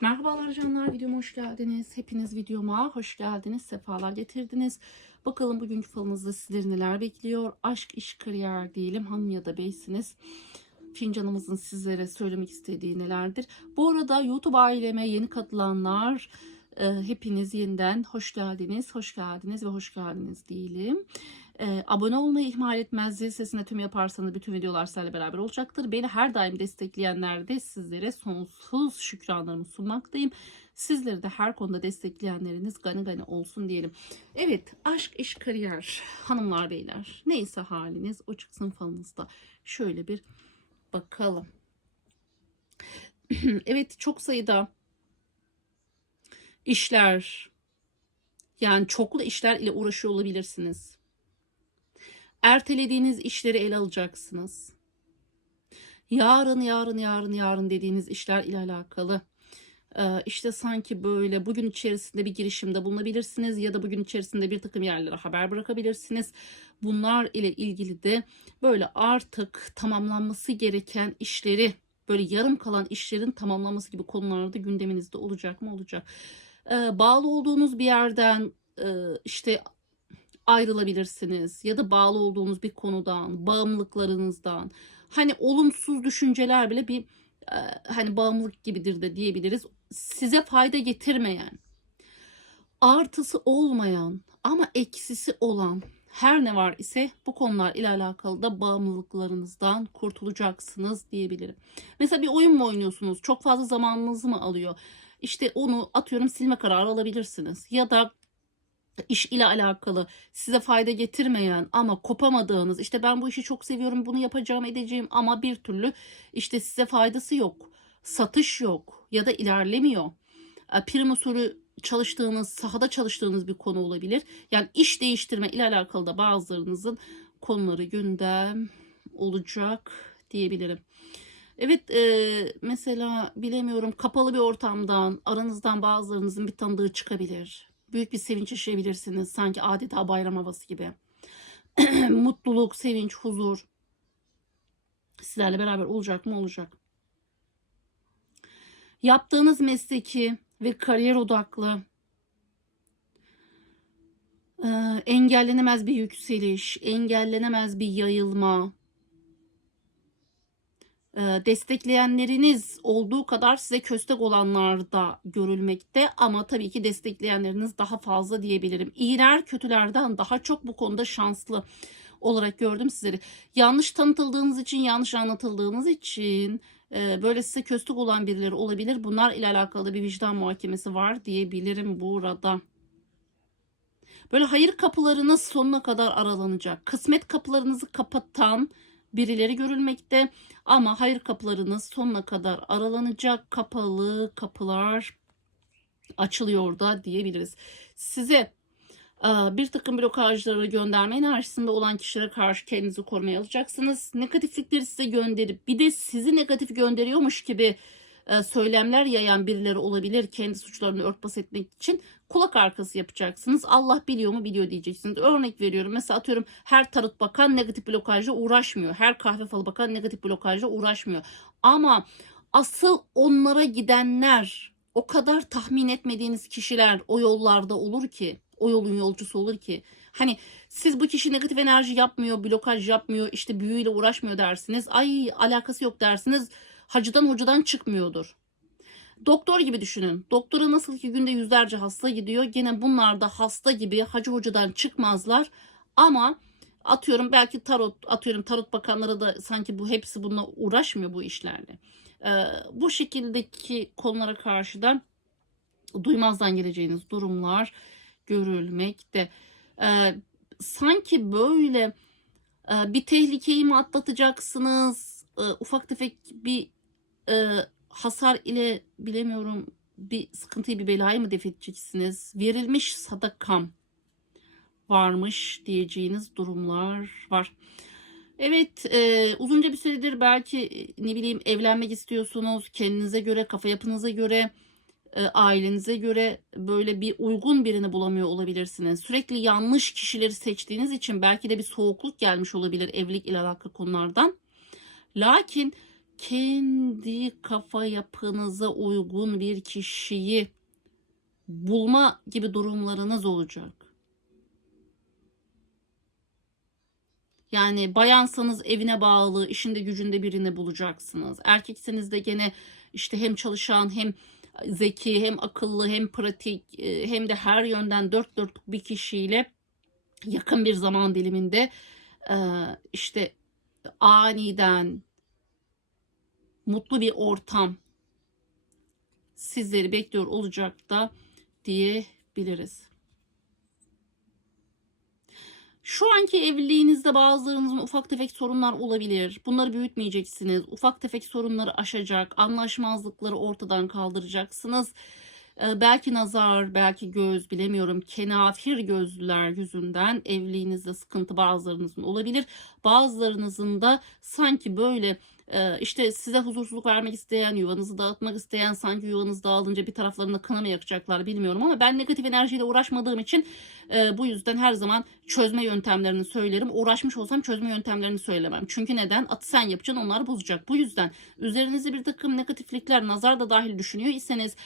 Merhabalar canlar videoma hoş geldiniz. Hepiniz videoma hoş geldiniz. Sefalar getirdiniz. Bakalım bugünkü falınızda sizleri neler bekliyor. Aşk, iş, kariyer diyelim. Hanım ya da beysiniz. Fincanımızın sizlere söylemek istediği nelerdir? Bu arada YouTube aileme yeni katılanlar e, hepiniz yeniden hoş geldiniz, hoş geldiniz ve hoş geldiniz diyelim. E, abone olmayı ihmal etmez. Zil sesine tüm yaparsanız bütün videolar sizlerle beraber olacaktır. Beni her daim destekleyenler de sizlere sonsuz şükranlarımı sunmaktayım. Sizleri de her konuda destekleyenleriniz gani gani olsun diyelim. Evet aşk, iş, kariyer hanımlar beyler neyse haliniz o çıksın falınızda. Şöyle bir bakalım. evet çok sayıda işler yani çoklu işler ile uğraşıyor olabilirsiniz. Ertelediğiniz işleri ele alacaksınız. Yarın yarın yarın yarın dediğiniz işler ile alakalı. Ee, işte sanki böyle bugün içerisinde bir girişimde bulunabilirsiniz ya da bugün içerisinde bir takım yerlere haber bırakabilirsiniz. Bunlar ile ilgili de böyle artık tamamlanması gereken işleri böyle yarım kalan işlerin tamamlanması gibi konularda gündeminizde olacak mı olacak. Ee, bağlı olduğunuz bir yerden e, işte ayrılabilirsiniz ya da bağlı olduğunuz bir konudan, bağımlılıklarınızdan. Hani olumsuz düşünceler bile bir e, hani bağımlılık gibidir de diyebiliriz. Size fayda getirmeyen, artısı olmayan ama eksisi olan her ne var ise bu konular ile alakalı da bağımlılıklarınızdan kurtulacaksınız diyebilirim. Mesela bir oyun mu oynuyorsunuz? Çok fazla zamanınızı mı alıyor? İşte onu atıyorum silme kararı alabilirsiniz. Ya da iş ile alakalı size fayda getirmeyen ama kopamadığınız işte ben bu işi çok seviyorum bunu yapacağım edeceğim ama bir türlü işte size faydası yok. Satış yok ya da ilerlemiyor. E, Prim usulü çalıştığınız, sahada çalıştığınız bir konu olabilir. Yani iş değiştirme ile alakalı da bazılarınızın konuları gündem olacak diyebilirim. Evet e, mesela bilemiyorum kapalı bir ortamdan aranızdan bazılarınızın bir tanıdığı çıkabilir. Büyük bir sevinç yaşayabilirsiniz sanki adeta bayram havası gibi. Mutluluk, sevinç, huzur sizlerle beraber olacak mı olacak. Yaptığınız mesleki ve kariyer odaklı e, engellenemez bir yükseliş, engellenemez bir yayılma, destekleyenleriniz olduğu kadar size köstek olanlar da görülmekte ama tabii ki destekleyenleriniz daha fazla diyebilirim. İyiler kötülerden daha çok bu konuda şanslı olarak gördüm sizleri. Yanlış tanıtıldığınız için, yanlış anlatıldığınız için e, böyle size köstek olan birileri olabilir. Bunlar ile alakalı bir vicdan muhakemesi var diyebilirim burada. Böyle hayır kapılarınız sonuna kadar aralanacak. Kısmet kapılarınızı kapatan birileri görülmekte ama hayır kapılarınız sonuna kadar aralanacak. Kapalı kapılar açılıyor da diyebiliriz. Size e, bir takım blokajları gönderme enerjisinde olan kişilere karşı kendinizi korumaya alacaksınız. Negatiflikleri size gönderip bir de sizi negatif gönderiyormuş gibi e, söylemler yayan birileri olabilir kendi suçlarını örtbas etmek için kulak arkası yapacaksınız. Allah biliyor mu biliyor diyeceksiniz. Örnek veriyorum mesela atıyorum her tarot bakan negatif blokajla uğraşmıyor. Her kahve falı bakan negatif blokajla uğraşmıyor. Ama asıl onlara gidenler o kadar tahmin etmediğiniz kişiler o yollarda olur ki o yolun yolcusu olur ki hani siz bu kişi negatif enerji yapmıyor blokaj yapmıyor işte büyüyle uğraşmıyor dersiniz ay alakası yok dersiniz hacıdan hocadan çıkmıyordur. Doktor gibi düşünün. Doktora nasıl ki günde yüzlerce hasta gidiyor. Gene bunlar da hasta gibi hacı hocadan çıkmazlar. Ama atıyorum belki tarot atıyorum tarot bakanları da sanki bu hepsi bununla uğraşmıyor bu işlerle. Ee, bu şekildeki konulara karşıdan duymazdan geleceğiniz durumlar görülmekte. Ee, sanki böyle e, bir tehlikeyi mi atlatacaksınız? E, ufak tefek bir e, hasar ile bilemiyorum bir sıkıntıyı bir belayı mı def edeceksiniz? Verilmiş sadakam varmış diyeceğiniz durumlar var. Evet e, uzunca bir süredir belki e, ne bileyim evlenmek istiyorsunuz. Kendinize göre kafa yapınıza göre e, ailenize göre böyle bir uygun birini bulamıyor olabilirsiniz. Sürekli yanlış kişileri seçtiğiniz için belki de bir soğukluk gelmiş olabilir evlilik ile alakalı konulardan. Lakin kendi kafa yapınıza uygun bir kişiyi bulma gibi durumlarınız olacak. Yani bayansanız evine bağlı, işinde gücünde birini bulacaksınız. Erkekseniz de gene işte hem çalışan hem zeki hem akıllı hem pratik e, hem de her yönden dört dörtlük bir kişiyle yakın bir zaman diliminde e, işte aniden mutlu bir ortam sizleri bekliyor olacak da diyebiliriz. Şu anki evliliğinizde bazılarınızın ufak tefek sorunlar olabilir. Bunları büyütmeyeceksiniz. Ufak tefek sorunları aşacak, anlaşmazlıkları ortadan kaldıracaksınız. Ee, belki nazar, belki göz bilemiyorum. Kenafir gözlüler yüzünden evliliğinizde sıkıntı bazılarınızın olabilir. Bazılarınızın da sanki böyle e, işte size huzursuzluk vermek isteyen, yuvanızı dağıtmak isteyen, sanki yuvanız dağılınca bir taraflarında kına mı yakacaklar bilmiyorum ama ben negatif enerjiyle uğraşmadığım için e, bu yüzden her zaman çözme yöntemlerini söylerim. Uğraşmış olsam çözme yöntemlerini söylemem. Çünkü neden? Atı sen yapacaksın onlar bozacak. Bu yüzden üzerinizde bir takım negatiflikler, nazar da dahil düşünüyor iseniz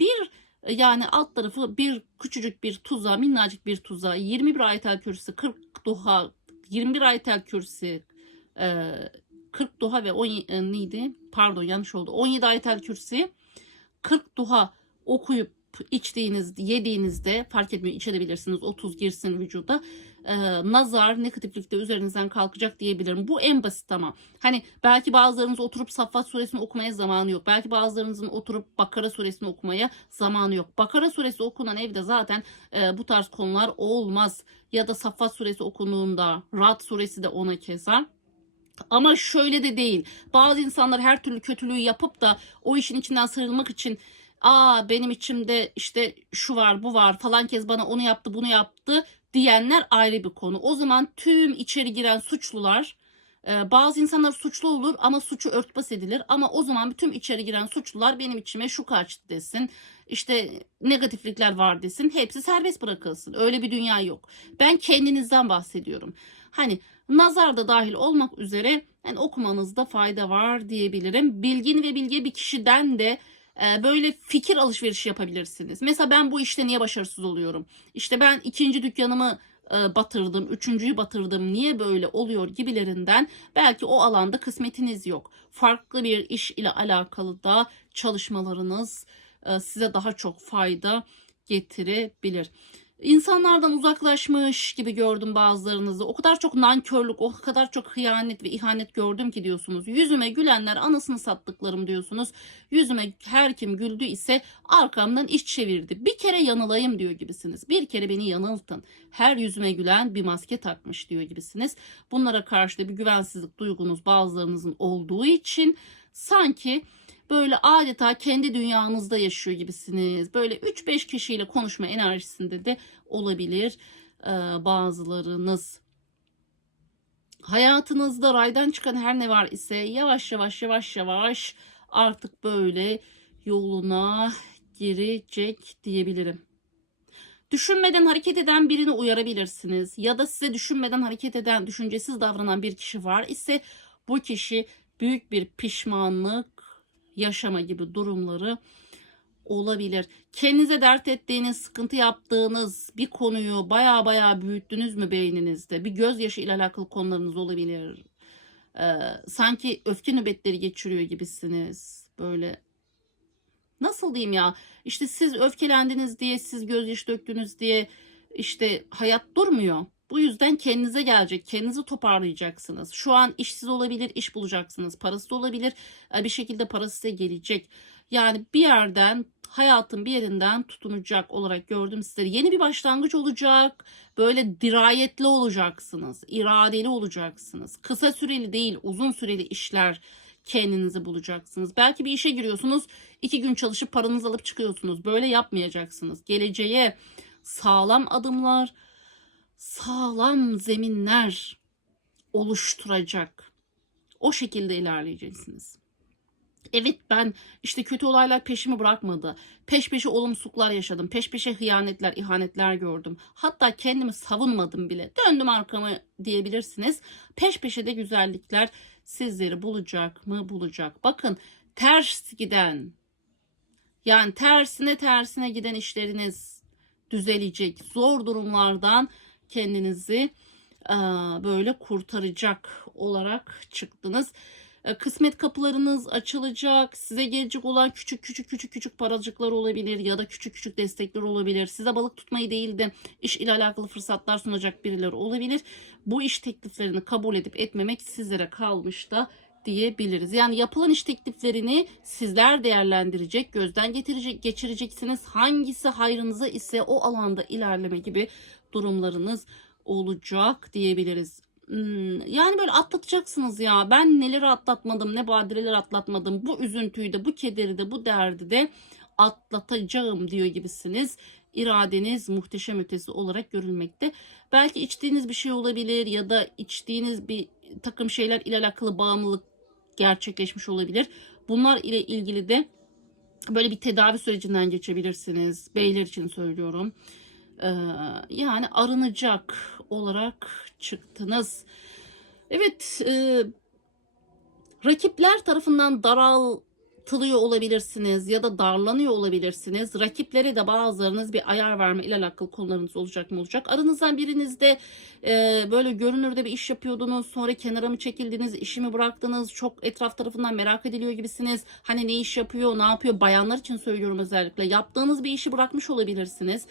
bir yani alt tarafı bir küçücük bir tuza, minnacık bir tuza, 21 ayetel kürsü, 40 duha, 21 ayetel kürsü, e, 40 duha ve 10 e, neydi? Pardon yanlış oldu. 17 ayetel kürsü, 40 duha okuyup içtiğiniz, yediğinizde fark etmiyor içebilirsiniz 30 girsin vücuda. E, nazar, negatiflik de üzerinizden kalkacak diyebilirim. Bu en basit ama. Hani belki bazılarınız oturup Saffat suresini okumaya zamanı yok. Belki bazılarınızın oturup Bakara suresini okumaya zamanı yok. Bakara suresi okunan evde zaten e, bu tarz konular olmaz. Ya da Saffat suresi okunduğunda Rad suresi de ona keza. Ama şöyle de değil. Bazı insanlar her türlü kötülüğü yapıp da o işin içinden sıyrılmak için aa benim içimde işte şu var bu var falan kez bana onu yaptı bunu yaptı. diyenler ayrı bir konu. O zaman tüm içeri giren suçlular e, bazı insanlar suçlu olur ama suçu örtbas edilir. Ama o zaman bütün içeri giren suçlular benim içime şu kaçtı desin. İşte negatiflikler var desin. Hepsi serbest bırakılsın. Öyle bir dünya yok. Ben kendinizden bahsediyorum. Hani nazar da dahil olmak üzere yani okumanızda fayda var diyebilirim bilgin ve bilge bir kişiden de e, böyle fikir alışverişi yapabilirsiniz. Mesela ben bu işte niye başarısız oluyorum? İşte ben ikinci dükkanımı e, batırdım, üçüncüyü batırdım, niye böyle oluyor gibilerinden belki o alanda kısmetiniz yok. Farklı bir iş ile alakalı da çalışmalarınız e, size daha çok fayda getirebilir. İnsanlardan uzaklaşmış gibi gördüm bazılarınızı. O kadar çok nankörlük, o kadar çok hıyanet ve ihanet gördüm ki diyorsunuz. Yüzüme gülenler anasını sattıklarım diyorsunuz. Yüzüme her kim güldü ise arkamdan iş çevirdi. Bir kere yanılayım diyor gibisiniz. Bir kere beni yanıltın. Her yüzüme gülen bir maske takmış diyor gibisiniz. Bunlara karşı da bir güvensizlik duygunuz bazılarınızın olduğu için sanki böyle adeta kendi dünyanızda yaşıyor gibisiniz. Böyle 3-5 kişiyle konuşma enerjisinde de olabilir bazılarınız. Hayatınızda raydan çıkan her ne var ise yavaş yavaş yavaş yavaş artık böyle yoluna girecek diyebilirim. Düşünmeden hareket eden birini uyarabilirsiniz ya da size düşünmeden hareket eden, düşüncesiz davranan bir kişi var ise bu kişi büyük bir pişmanlık yaşama gibi durumları olabilir. Kendinize dert ettiğiniz, sıkıntı yaptığınız bir konuyu baya baya büyüttünüz mü beyninizde? Bir gözyaşı ile alakalı konularınız olabilir. Ee, sanki öfke nöbetleri geçiriyor gibisiniz. Böyle nasıl diyeyim ya? İşte siz öfkelendiniz diye, siz gözyaşı döktünüz diye işte hayat durmuyor. Bu yüzden kendinize gelecek, kendinizi toparlayacaksınız. Şu an işsiz olabilir, iş bulacaksınız. Parası da olabilir, e, bir şekilde parası size gelecek. Yani bir yerden, hayatın bir yerinden tutunacak olarak gördüm sizleri. Yeni bir başlangıç olacak. Böyle dirayetli olacaksınız, iradeli olacaksınız. Kısa süreli değil, uzun süreli işler kendinizi bulacaksınız. Belki bir işe giriyorsunuz, iki gün çalışıp paranızı alıp çıkıyorsunuz. Böyle yapmayacaksınız. Geleceğe sağlam adımlar, sağlam zeminler oluşturacak. O şekilde ilerleyeceksiniz. Evet ben işte kötü olaylar peşimi bırakmadı. Peş peşe olumsuzluklar yaşadım. Peş peşe hıyanetler, ihanetler gördüm. Hatta kendimi savunmadım bile. Döndüm arkamı diyebilirsiniz. Peş peşe de güzellikler sizleri bulacak mı? Bulacak. Bakın ters giden yani tersine tersine giden işleriniz düzelecek. Zor durumlardan kendinizi e, böyle kurtaracak olarak çıktınız. E, Kısmet kapılarınız açılacak. Size gelecek olan küçük küçük küçük küçük paracıklar olabilir ya da küçük küçük destekler olabilir. Size balık tutmayı değil de iş ile alakalı fırsatlar sunacak birileri olabilir. Bu iş tekliflerini kabul edip etmemek sizlere kalmış da diyebiliriz. Yani yapılan iş tekliflerini sizler değerlendirecek, gözden getirecek, geçireceksiniz. Hangisi hayrınıza ise o alanda ilerleme gibi durumlarınız olacak diyebiliriz. Hmm, yani böyle atlatacaksınız ya. Ben neleri atlatmadım, ne badireler atlatmadım. Bu üzüntüyü de, bu kederi de, bu derdi de atlatacağım diyor gibisiniz. İradeniz muhteşem ötesi olarak görülmekte. Belki içtiğiniz bir şey olabilir ya da içtiğiniz bir takım şeyler ile alakalı bağımlılık gerçekleşmiş olabilir. Bunlar ile ilgili de böyle bir tedavi sürecinden geçebilirsiniz. Beyler için söylüyorum. Ee, yani arınacak olarak çıktınız. Evet, e, rakipler tarafından daraltılıyor olabilirsiniz ya da darlanıyor olabilirsiniz. Rakiplere de bazılarınız bir ayar verme ile alakalı konularınız olacak mı olacak? Aranızdan birinizde e, böyle görünürde bir iş yapıyordunuz, sonra kenara mı çekildiniz, işi mi bıraktınız, çok etraf tarafından merak ediliyor gibisiniz. Hani ne iş yapıyor, ne yapıyor? Bayanlar için söylüyorum özellikle. Yaptığınız bir işi bırakmış olabilirsiniz.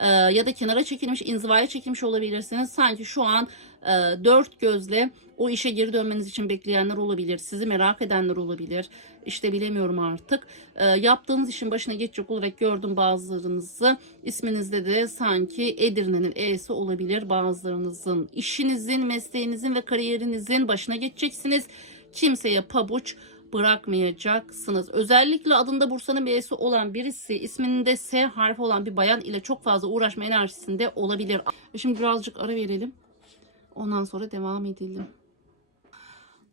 Ee, ya da kenara çekilmiş, inzivaya çekilmiş olabilirsiniz. Sanki şu an e, dört gözle o işe geri dönmeniz için bekleyenler olabilir. Sizi merak edenler olabilir. İşte bilemiyorum artık. Ee, yaptığınız işin başına geçecek olarak gördüm bazılarınızı. İsminizde de sanki Edirne'nin E'si olabilir bazılarınızın. İşinizin, mesleğinizin ve kariyerinizin başına geçeceksiniz. Kimseye pabuç bırakmayacaksınız. Özellikle adında Bursa'nın bir E'si olan birisi isminde S harfi olan bir bayan ile çok fazla uğraşma enerjisinde olabilir. Şimdi birazcık ara verelim. Ondan sonra devam edelim.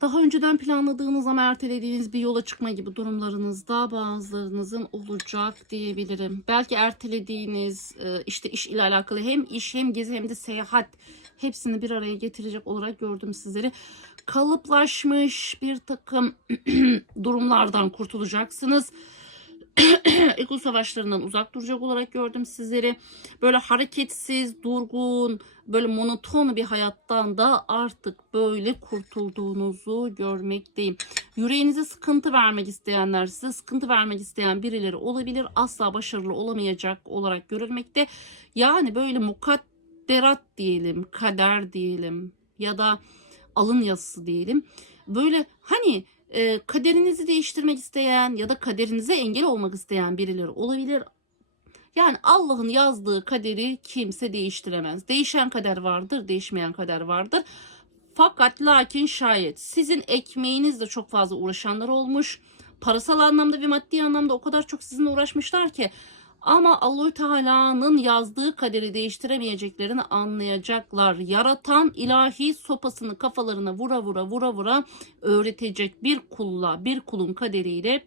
Daha önceden planladığınız ama ertelediğiniz bir yola çıkma gibi durumlarınızda bazılarınızın olacak diyebilirim. Belki ertelediğiniz e, işte iş ile alakalı hem iş hem gezi hem de seyahat hepsini bir araya getirecek olarak gördüm sizleri. Kalıplaşmış bir takım durumlardan kurtulacaksınız. ego savaşlarından uzak duracak olarak gördüm sizleri. Böyle hareketsiz, durgun, böyle monoton bir hayattan da artık böyle kurtulduğunuzu görmekteyim. Yüreğinize sıkıntı vermek isteyenler, size sıkıntı vermek isteyen birileri olabilir. Asla başarılı olamayacak olarak görülmekte. Yani böyle mukadderat diyelim, kader diyelim ya da alın yazısı diyelim. Böyle hani e, kaderinizi değiştirmek isteyen ya da kaderinize engel olmak isteyen birileri olabilir. Yani Allah'ın yazdığı kaderi kimse değiştiremez. Değişen kader vardır, değişmeyen kader vardır. Fakat lakin şayet sizin ekmeğinizle çok fazla uğraşanlar olmuş. Parasal anlamda ve maddi anlamda o kadar çok sizinle uğraşmışlar ki ama Allahü Teala'nın yazdığı kaderi değiştiremeyeceklerini anlayacaklar. Yaratan ilahi sopasını kafalarına vura vura vura vura öğretecek bir kulla, bir kulun kaderiyle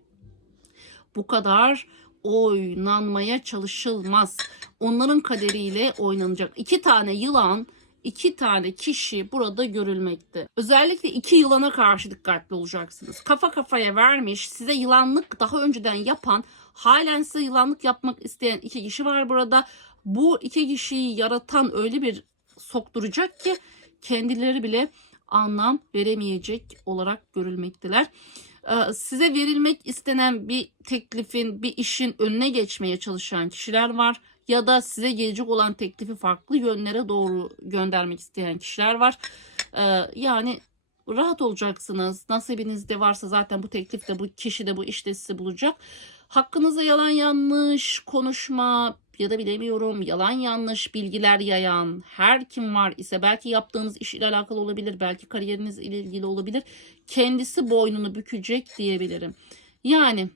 bu kadar oynanmaya çalışılmaz. Onların kaderiyle oynanacak. İki tane yılan, iki tane kişi burada görülmekte. Özellikle iki yılana karşı dikkatli olacaksınız. Kafa kafaya vermiş, size yılanlık daha önceden yapan Halen size yılanlık yapmak isteyen iki kişi var burada. Bu iki kişiyi yaratan öyle bir sokturacak ki kendileri bile anlam veremeyecek olarak görülmekteler. Ee, size verilmek istenen bir teklifin, bir işin önüne geçmeye çalışan kişiler var ya da size gelecek olan teklifi farklı yönlere doğru göndermek isteyen kişiler var. Ee, yani rahat olacaksınız. Nasibinizde varsa zaten bu teklif de bu kişi de bu işte sizi bulacak. Hakkınızda yalan yanlış konuşma ya da bilemiyorum yalan yanlış bilgiler yayan her kim var ise belki yaptığınız iş ile alakalı olabilir, belki kariyeriniz ile ilgili olabilir. Kendisi boynunu bükecek diyebilirim. Yani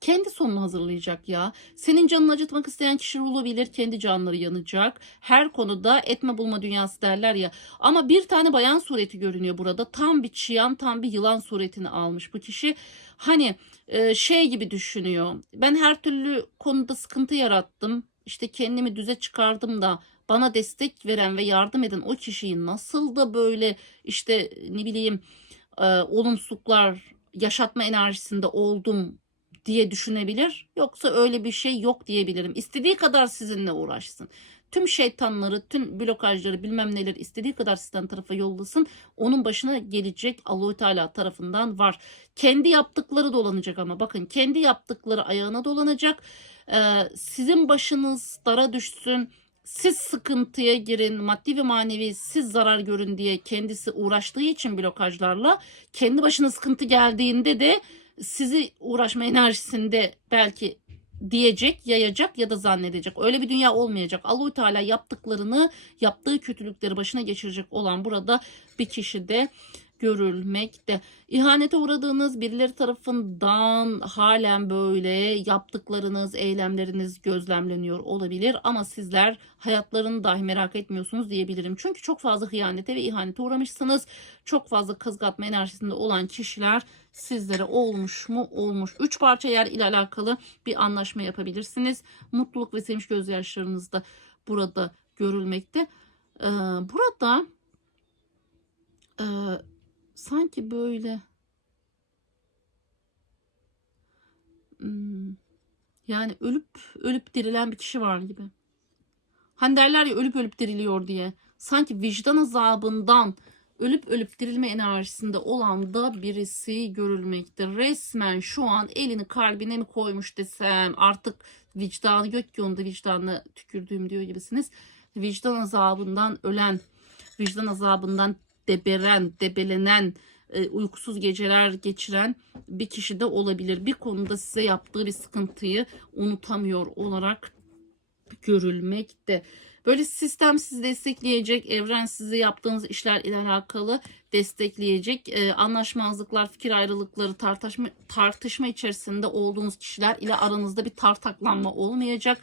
kendi sonunu hazırlayacak ya. Senin canını acıtmak isteyen kişi olabilir. Kendi canları yanacak. Her konuda etme bulma dünyası derler ya. Ama bir tane bayan sureti görünüyor burada. Tam bir çıyan, tam bir yılan suretini almış bu kişi. Hani e, şey gibi düşünüyor. Ben her türlü konuda sıkıntı yarattım. İşte kendimi düze çıkardım da bana destek veren ve yardım eden o kişiyi nasıl da böyle işte ne bileyim e, olumsuzluklar yaşatma enerjisinde oldum diye düşünebilir. Yoksa öyle bir şey yok diyebilirim. İstediği kadar sizinle uğraşsın. Tüm şeytanları, tüm blokajları, bilmem neleri istediği kadar sizden tarafa yollasın. Onun başına gelecek Allahü Teala tarafından var. Kendi yaptıkları dolanacak ama bakın kendi yaptıkları ayağına dolanacak. Ee, sizin başınız dara düşsün. Siz sıkıntıya girin, maddi ve manevi siz zarar görün diye kendisi uğraştığı için blokajlarla kendi başına sıkıntı geldiğinde de sizi uğraşma enerjisinde belki diyecek, yayacak ya da zannedecek. Öyle bir dünya olmayacak. Allahü Teala yaptıklarını, yaptığı kötülükleri başına geçirecek olan burada bir kişi de görülmekte. İhanete uğradığınız birileri tarafından halen böyle yaptıklarınız, eylemleriniz gözlemleniyor olabilir ama sizler hayatlarını dahi merak etmiyorsunuz diyebilirim. Çünkü çok fazla hıyanete ve ihanete uğramışsınız. Çok fazla kazıklatma enerjisinde olan kişiler sizlere olmuş mu olmuş. Üç parça yer ile alakalı bir anlaşma yapabilirsiniz. Mutluluk ve sevinç gözyaşlarınız da burada görülmekte. Ee, burada e, sanki böyle hmm, yani ölüp ölüp dirilen bir kişi var gibi. Hani derler ya ölüp ölüp diriliyor diye. Sanki vicdan azabından ölüp ölüp dirilme enerjisinde olan da birisi görülmekte. Resmen şu an elini kalbine mi koymuş desem artık vicdanı gök yolunda vicdanına tükürdüğüm diyor gibisiniz. Vicdan azabından ölen, vicdan azabından deberen, debelenen, e, uykusuz geceler geçiren bir kişi de olabilir. Bir konuda size yaptığı bir sıkıntıyı unutamıyor olarak görülmekte. Böyle sistem sizi destekleyecek, evren size yaptığınız işler ile alakalı destekleyecek. E, anlaşmazlıklar, fikir ayrılıkları, tartışma, tartışma içerisinde olduğunuz kişiler ile aranızda bir tartaklanma olmayacak.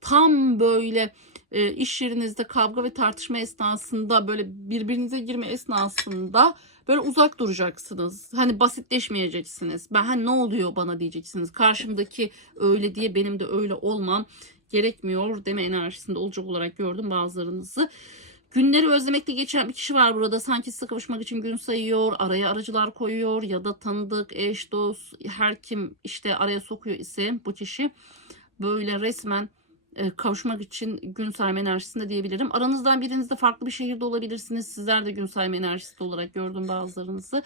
Tam böyle e, iş yerinizde kavga ve tartışma esnasında böyle birbirinize girme esnasında böyle uzak duracaksınız. Hani basitleşmeyeceksiniz. Ben hani ne oluyor bana diyeceksiniz. Karşımdaki öyle diye benim de öyle olmam gerekmiyor deme enerjisinde olacak olarak gördüm bazılarınızı. Günleri özlemekte geçen bir kişi var burada. Sanki size kavuşmak için gün sayıyor, araya aracılar koyuyor ya da tanıdık, eş, dost, her kim işte araya sokuyor ise bu kişi böyle resmen kavuşmak için gün sayma enerjisinde diyebilirim. Aranızdan biriniz de farklı bir şehirde olabilirsiniz. Sizler de gün sayma enerjisi olarak gördüm bazılarınızı.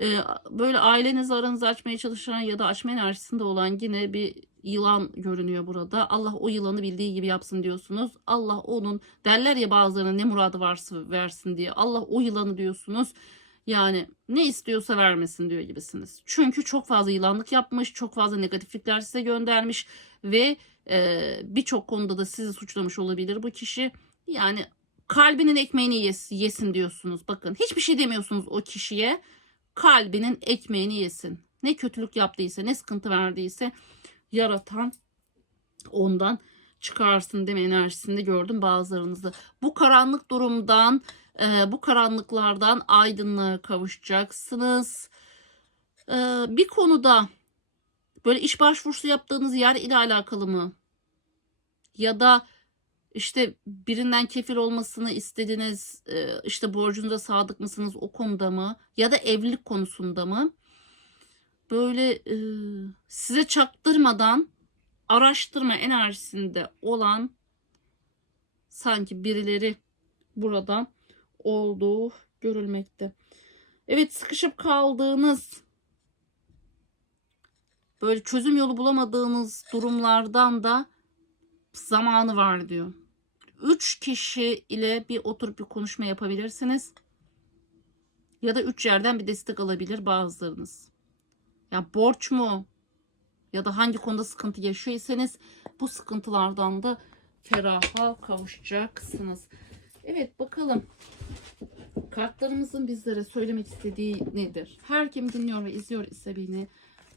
E, Böyle ailenizi aranızı açmaya çalışan ya da açma enerjisinde olan yine bir yılan görünüyor burada. Allah o yılanı bildiği gibi yapsın diyorsunuz. Allah onun derler ya bazılarına ne muradı varsa versin diye. Allah o yılanı diyorsunuz. Yani ne istiyorsa vermesin diyor gibisiniz. Çünkü çok fazla yılanlık yapmış, çok fazla negatiflikler size göndermiş ve e, birçok konuda da sizi suçlamış olabilir bu kişi. Yani kalbinin ekmeğini yes, yesin diyorsunuz. Bakın hiçbir şey demiyorsunuz o kişiye. Kalbinin ekmeğini yesin. Ne kötülük yaptıysa, ne sıkıntı verdiyse yaratan ondan çıkarsın deme enerjisinde gördüm bazılarınızı. Bu karanlık durumdan, e, bu karanlıklardan aydınlığa kavuşacaksınız. E, bir konuda böyle iş başvurusu yaptığınız yer ile alakalı mı? Ya da işte birinden kefil olmasını istediniz, e, işte borcunuza sadık mısınız o konuda mı? Ya da evlilik konusunda mı? Böyle e, size çaktırmadan araştırma enerjisinde olan sanki birileri burada olduğu görülmekte. Evet sıkışıp kaldığınız böyle çözüm yolu bulamadığınız durumlardan da zamanı var diyor. Üç kişi ile bir oturup bir konuşma yapabilirsiniz. Ya da üç yerden bir destek alabilir bazılarınız. Ya borç mu? Ya da hangi konuda sıkıntı yaşıyorsanız bu sıkıntılardan da feraha kavuşacaksınız. Evet bakalım kartlarımızın bizlere söylemek istediği nedir? Her kim dinliyor ve izliyor ise beni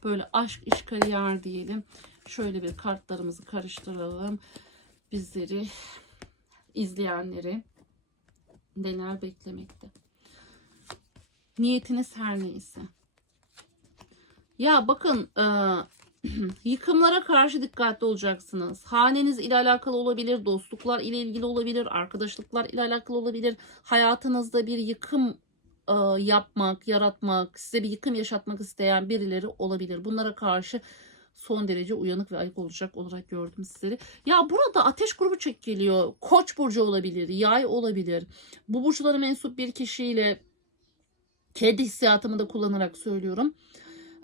böyle aşk, iş, kariyer diyelim. Şöyle bir kartlarımızı karıştıralım. Bizleri, izleyenleri neler beklemekte. Niyetiniz her neyse. Ya bakın e, yıkımlara karşı dikkatli olacaksınız. Haneniz ile alakalı olabilir, dostluklar ile ilgili olabilir, arkadaşlıklar ile alakalı olabilir. Hayatınızda bir yıkım yapmak, yaratmak, size bir yıkım yaşatmak isteyen birileri olabilir. Bunlara karşı son derece uyanık ve ayık olacak olarak gördüm sizleri. Ya burada ateş grubu çekiliyor. Koç burcu olabilir, yay olabilir. Bu burçlara mensup bir kişiyle kendi hissiyatımı da kullanarak söylüyorum.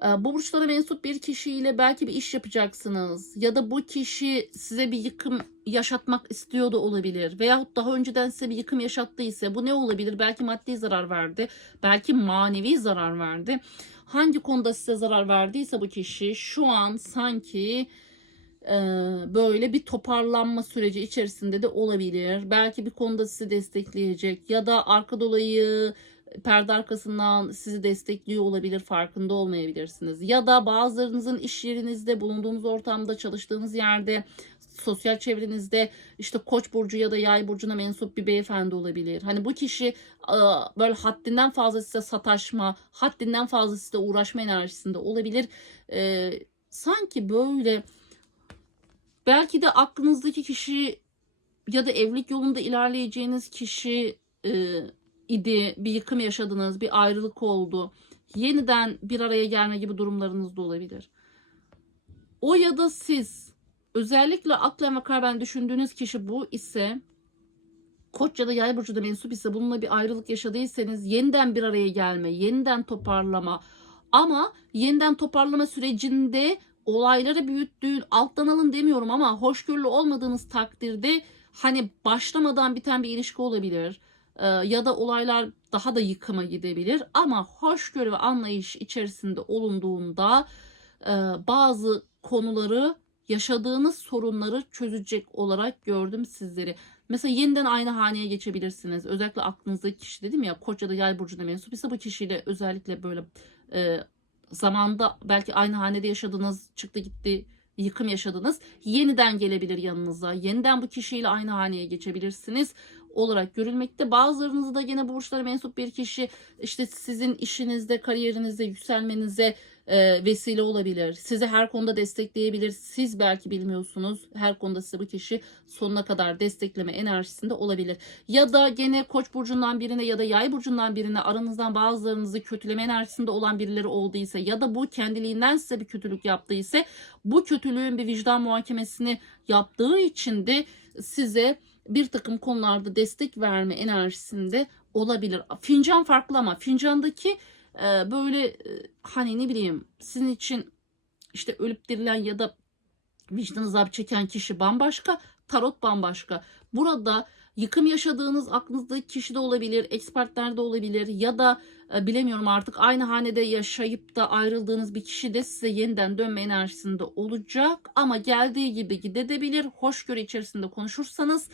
Ee, Bu burçlara mensup bir kişiyle belki bir iş yapacaksınız ya da bu kişi size bir yıkım yaşatmak istiyor da olabilir veyahut daha önceden size bir yıkım yaşattıysa bu ne olabilir? Belki maddi zarar verdi, belki manevi zarar verdi. Hangi konuda size zarar verdiyse bu kişi şu an sanki e, böyle bir toparlanma süreci içerisinde de olabilir. Belki bir konuda sizi destekleyecek ya da arka dolayı perde arkasından sizi destekliyor olabilir farkında olmayabilirsiniz. Ya da bazılarınızın iş yerinizde bulunduğunuz ortamda çalıştığınız yerde sosyal çevrenizde işte koç burcu ya da yay burcuna mensup bir beyefendi olabilir. Hani bu kişi böyle haddinden fazla size sataşma, haddinden fazla size uğraşma enerjisinde olabilir. Sanki böyle belki de aklınızdaki kişi ya da evlilik yolunda ilerleyeceğiniz kişi idi, bir yıkım yaşadınız, bir ayrılık oldu. Yeniden bir araya gelme gibi durumlarınız da olabilir. O ya da siz özellikle aklen ve kalben düşündüğünüz kişi bu ise Koç ya da yay burcu da mensup ise bununla bir ayrılık yaşadıysanız yeniden bir araya gelme, yeniden toparlama ama yeniden toparlama sürecinde olayları büyüttüğün alttan alın demiyorum ama hoşgörülü olmadığınız takdirde hani başlamadan biten bir ilişki olabilir. Ee, ya da olaylar daha da yıkıma gidebilir ama hoşgörü ve anlayış içerisinde olunduğunda e, bazı konuları yaşadığınız sorunları çözecek olarak gördüm sizleri. Mesela yeniden aynı haneye geçebilirsiniz. Özellikle aklınızdaki kişi dedim ya koç ya da yay burcuna mensup ise bu kişiyle özellikle böyle e, zamanda belki aynı hanede yaşadınız, çıktı gitti, yıkım yaşadınız. Yeniden gelebilir yanınıza. Yeniden bu kişiyle aynı haneye geçebilirsiniz olarak görülmekte. Bazılarınızda gene burçlara mensup bir kişi işte sizin işinizde, kariyerinizde yükselmenize e, vesile olabilir. Sizi her konuda destekleyebilir. Siz belki bilmiyorsunuz. Her konuda size bu kişi sonuna kadar destekleme enerjisinde olabilir. Ya da gene koç burcundan birine ya da yay burcundan birine aranızdan bazılarınızı kötüleme enerjisinde olan birileri olduysa ya da bu kendiliğinden size bir kötülük yaptıysa bu kötülüğün bir vicdan muhakemesini yaptığı için de size bir takım konularda destek verme enerjisinde olabilir. Fincan farklı ama fincandaki e, böyle e, hani ne bileyim sizin için işte ölüp dirilen ya da vicdan azabı çeken kişi bambaşka, tarot bambaşka. Burada yıkım yaşadığınız aklınızdaki kişi de olabilir, ekspertler de olabilir ya da e, bilemiyorum artık aynı hanede yaşayıp da ayrıldığınız bir kişi de size yeniden dönme enerjisinde olacak ama geldiği gibi gidebilir. Hoşgörü içerisinde konuşursanız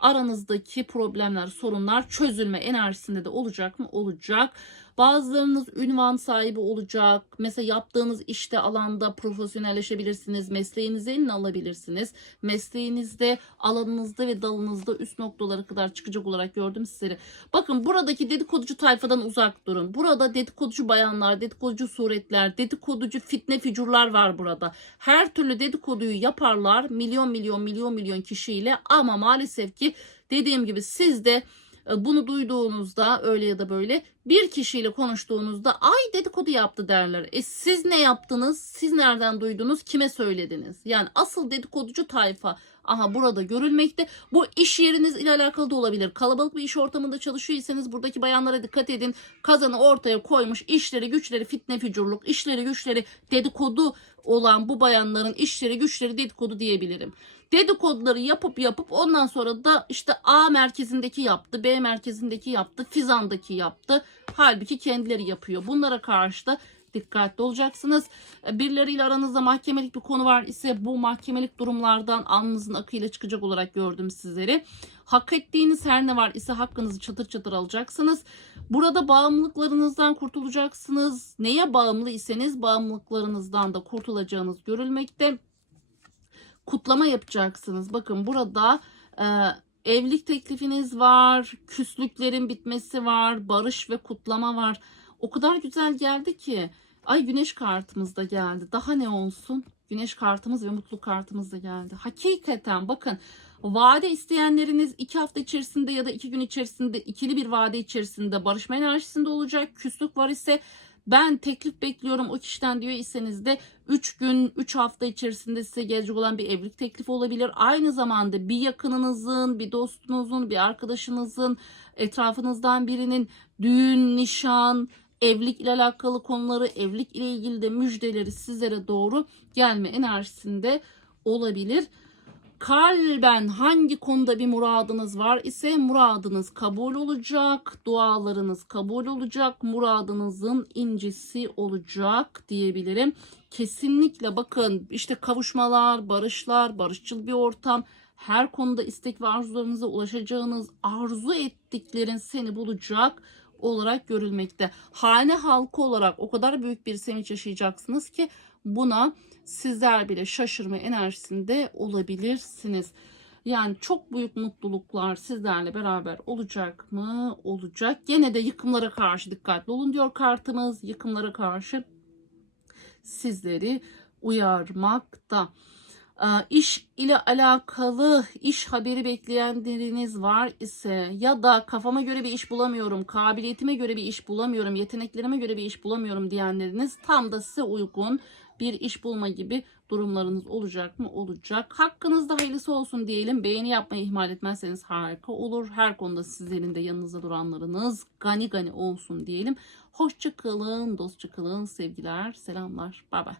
aranızdaki problemler, sorunlar çözülme enerjisinde de olacak mı? Olacak. Bazılarınız ünvan sahibi olacak. Mesela yaptığınız işte alanda profesyonelleşebilirsiniz. Mesleğinizi eline alabilirsiniz. Mesleğinizde, alanınızda ve dalınızda üst noktalara kadar çıkacak olarak gördüm sizleri. Bakın buradaki dedikoducu tayfadan uzak durun. Burada dedikoducu bayanlar, dedikoducu suretler, dedikoducu fitne figürler var burada. Her türlü dedikoduyu yaparlar milyon milyon milyon milyon kişiyle ama maalesef ki dediğim gibi siz de bunu duyduğunuzda öyle ya da böyle bir kişiyle konuştuğunuzda ay dedikodu yaptı derler. E siz ne yaptınız? Siz nereden duydunuz? Kime söylediniz? Yani asıl dedikoducu tayfa aha burada görülmekte. Bu iş yeriniz ile alakalı da olabilir. Kalabalık bir iş ortamında çalışıyorsanız buradaki bayanlara dikkat edin. Kazanı ortaya koymuş işleri güçleri fitne fücurluk, işleri güçleri dedikodu olan bu bayanların işleri güçleri dedikodu diyebilirim dedikoduları yapıp yapıp ondan sonra da işte A merkezindeki yaptı, B merkezindeki yaptı, Fizan'daki yaptı. Halbuki kendileri yapıyor. Bunlara karşı da dikkatli olacaksınız. Birileriyle aranızda mahkemelik bir konu var ise bu mahkemelik durumlardan alnınızın akıyla çıkacak olarak gördüm sizleri. Hak ettiğiniz her ne var ise hakkınızı çatır çatır alacaksınız. Burada bağımlılıklarınızdan kurtulacaksınız. Neye bağımlı iseniz bağımlılıklarınızdan da kurtulacağınız görülmekte kutlama yapacaksınız. Bakın burada e, evlilik teklifiniz var, küslüklerin bitmesi var, barış ve kutlama var. O kadar güzel geldi ki. Ay güneş kartımız da geldi. Daha ne olsun? Güneş kartımız ve mutluluk kartımız da geldi. Hakikaten bakın vade isteyenleriniz iki hafta içerisinde ya da iki gün içerisinde ikili bir vade içerisinde barışma enerjisinde olacak. Küslük var ise ben teklif bekliyorum o kişiden diyor iseniz de 3 gün 3 hafta içerisinde size gelecek olan bir evlilik teklifi olabilir. Aynı zamanda bir yakınınızın, bir dostunuzun, bir arkadaşınızın, etrafınızdan birinin düğün, nişan, evlilik ile alakalı konuları, evlilik ile ilgili de müjdeleri sizlere doğru gelme enerjisinde olabilir. Kalben hangi konuda bir muradınız var ise muradınız kabul olacak, dualarınız kabul olacak, muradınızın incisi olacak diyebilirim. Kesinlikle bakın işte kavuşmalar, barışlar, barışçıl bir ortam, her konuda istek ve arzularınıza ulaşacağınız, arzu ettiklerin seni bulacak olarak görülmekte. Hane halkı olarak o kadar büyük bir sevinç yaşayacaksınız ki buna sizler bile şaşırma enerjisinde olabilirsiniz. Yani çok büyük mutluluklar sizlerle beraber olacak mı? Olacak. Gene de yıkımlara karşı dikkatli olun diyor kartımız. Yıkımlara karşı sizleri uyarmakta. Ee, İş ile alakalı iş haberi bekleyenleriniz var ise ya da kafama göre bir iş bulamıyorum, kabiliyetime göre bir iş bulamıyorum, yeteneklerime göre bir iş bulamıyorum diyenleriniz tam da size uygun bir iş bulma gibi durumlarınız olacak mı? Olacak. Hakkınızda hayırlısı olsun diyelim. Beğeni yapmayı ihmal etmezseniz harika olur. Her konuda sizlerin de yanınızda duranlarınız gani gani olsun diyelim. Hoşça kalın, dostça kalın, sevgiler, selamlar. Bay bay.